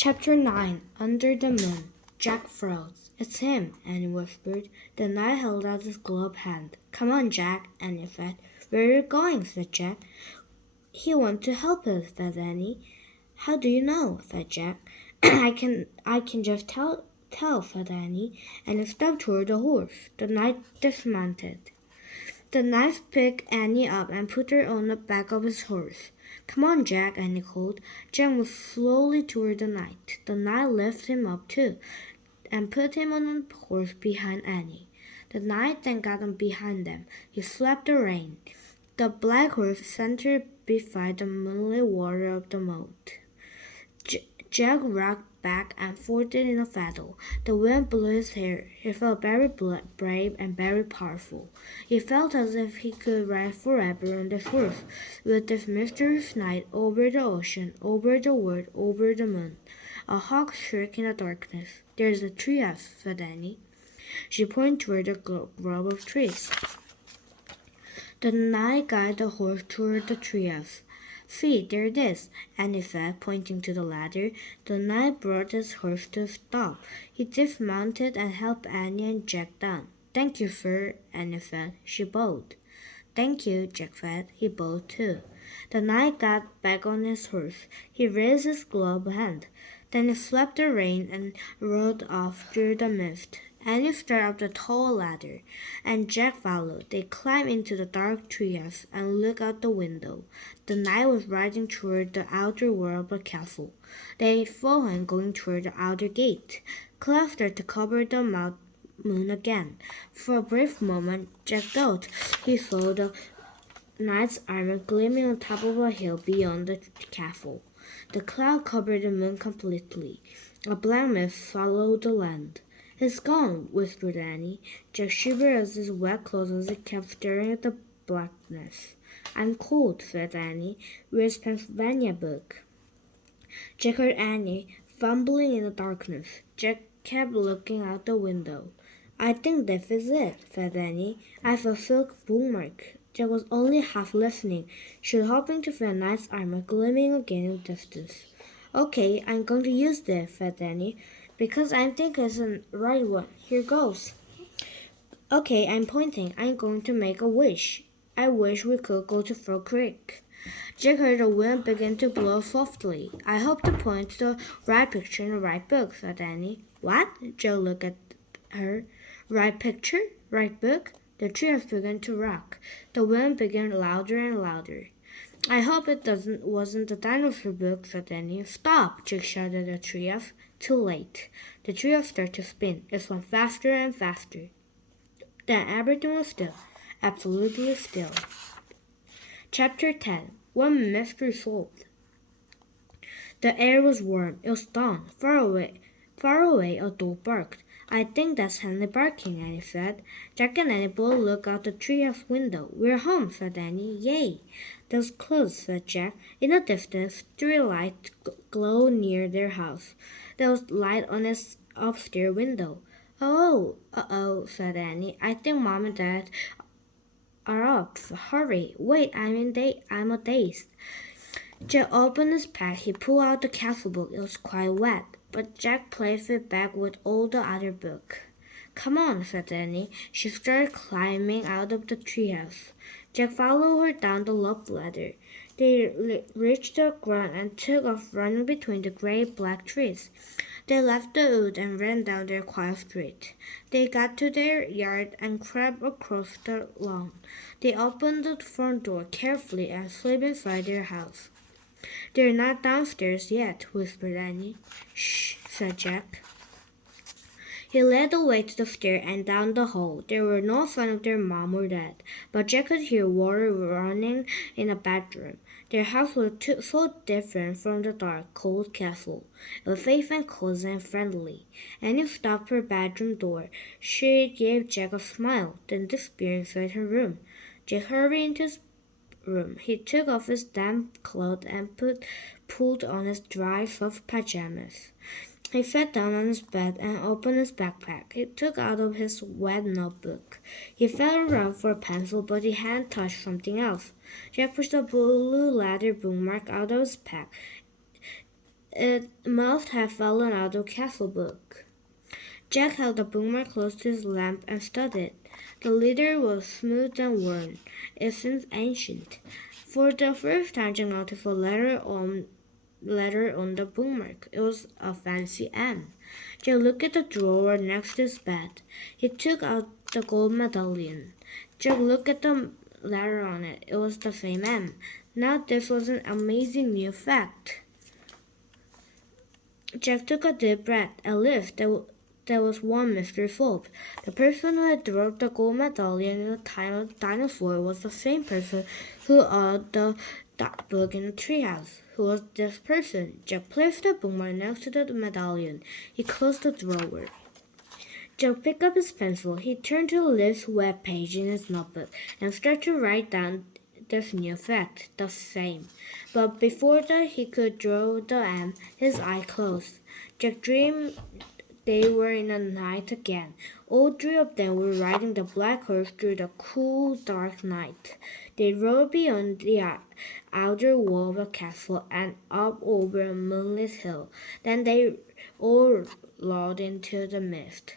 Chapter 9 Under the Moon. Jack froze. It's him, Annie whispered. The knight held out his gloved hand. Come on, Jack, Annie said. Where are you going? Said Jack. He wants to help us, said Annie. How do you know? Said Jack. I can just tell, said Annie, and he stepped toward the horse. The knight dismounted. The knight picked Annie up and put her on the back of his horse. Come on, Jack, Annie called. Jack moved slowly toward the knight. The knight lifted him up too, and put him on the horse behind Annie. The knight then got on behind them. He slapped the rein. The black horse centered beside the moonlit water of the moat. Jack rocked back and forth in a saddle. The wind blew his hair. He felt very brave and very powerful. He felt as if he could ride forever on this horse, with this mysterious night over the ocean, over the world, over the moon. A hawk shrieked in the darkness. There's a treehouse, said Annie. She pointed toward the grove of trees. The knight guided the horse toward the treehouse. See, there it is, Annie said, pointing to the ladder. The knight brought his horse to a stop. He dismounted and helped Annie and Jack down. Thank you, sir, Annie said. She bowed. Thank you, Jack said. He bowed too. The knight got back on his horse. He raised his gloved hand. Then he slapped the rein and rode off through the mist. Annie started up the tall ladder, and Jack followed. They climbed into the dark treehouse and looked out the window. The knight was riding toward the outer wall of the castle. They followed him going toward the outer gate. Clouds started to cover the moon again. For a brief moment, Jack thought he saw the knight's armor gleaming on top of a hill beyond the castle. The cloud covered the moon completely. A black mist followed the land. It's gone, whispered Annie. Jack shivered as his wet clothes as he kept staring at the blackness. I'm cold, said Annie. Where's Pennsylvania book? Jack heard Annie fumbling in the darkness. Jack kept looking out the window. I think this is it, said Annie. I have a silk bookmark. Jack was only half listening. She was hoping to find a knight's armor gleaming again in the distance. Okay, I'm going to use this, said Annie, because I think it's the right one. Here goes. Okay, I'm pointing. I'm going to make a wish. I wish we could go to Frog Creek. Jack heard the wind begin to blow softly. I hope to point to the right picture in the right book, said Annie. What? Joe looked at her. Right picture? Right book? The trees began to rock. The wind began louder and louder. I hope it wasn't the dinosaur book, said Annie. Stop! Jack shouted at the treehouse. Too late. The treehouse started to spin. It went faster and faster. Then everything was still. Absolutely still. Chapter 10. One mystery solved. The air was warm. It was dawn. Far away, a dog barked. I think that's Henry barking, Annie said. Jack and Annie both looked out the treehouse window. We're home, said Annie. Yay! That was close, said Jack. In the distance, three lights glowed near their house. There was light on its upstairs window. Oh, said Annie. I think Mom and Dad are up. Hurry. Wait, I'm a daze. Jack opened his pack. He pulled out the castle book. It was quite wet, but Jack placed it back with all the other books. Come on, said Annie. She started climbing out of the treehouse. Jack followed her down the loop ladder. They reached the ground and took off running between the gray-black trees. They left the wood and ran down their quiet street. They got to their yard and crept across the lawn. They opened the front door carefully and slipped inside their house. They're not downstairs yet, whispered Annie. Shh, said Jack. He led the way to the stair and down the hall. There were no signs of their mom or dad, but Jack could hear water running in the bedroom. Their house looked so different from the dark, cold castle. It was safe and cozy and friendly. Annie stopped her bedroom door. She gave Jack a smile, then disappeared inside her room. Jack hurried into his room. He took off his damp clothes and pulled on his dry, soft pajamas. He sat down on his bed and opened his backpack. He took out of his wet notebook. He felt around for a pencil, but he hadn't touched something else. Jack pushed a blue leather bookmark out of his pack. It must have fallen out of Castle book. Jack held the bookmark close to his lamp and studied it. The letter was smooth and worn. It seemed ancient. For the first time, Jack noticed a letter on the bookmark. It was a fancy M. Jack looked at the drawer next to his bed. He took out the gold medallion. Jack looked at the letter on it. It was the same M. Now this was an amazing new fact. Jack took a deep breath. At least there was one mystery solved. The person who had dropped the gold medallion in the time of the dinosaur was the same person who owned the book in the treehouse. Who was this person? Jack placed the bookmark next to the medallion. He closed the drawer. Jack picked up his pencil. He turned to the list web page in his notebook and started to write down this new fact, the same. But before that he could draw the M, his eye closed. Jack dreamed they were in the night again. All three of them were riding the black horse through the cool, dark night. They rode beyond the outer wall of the castle and up over a moonlit hill. Then they all rolled into the mist.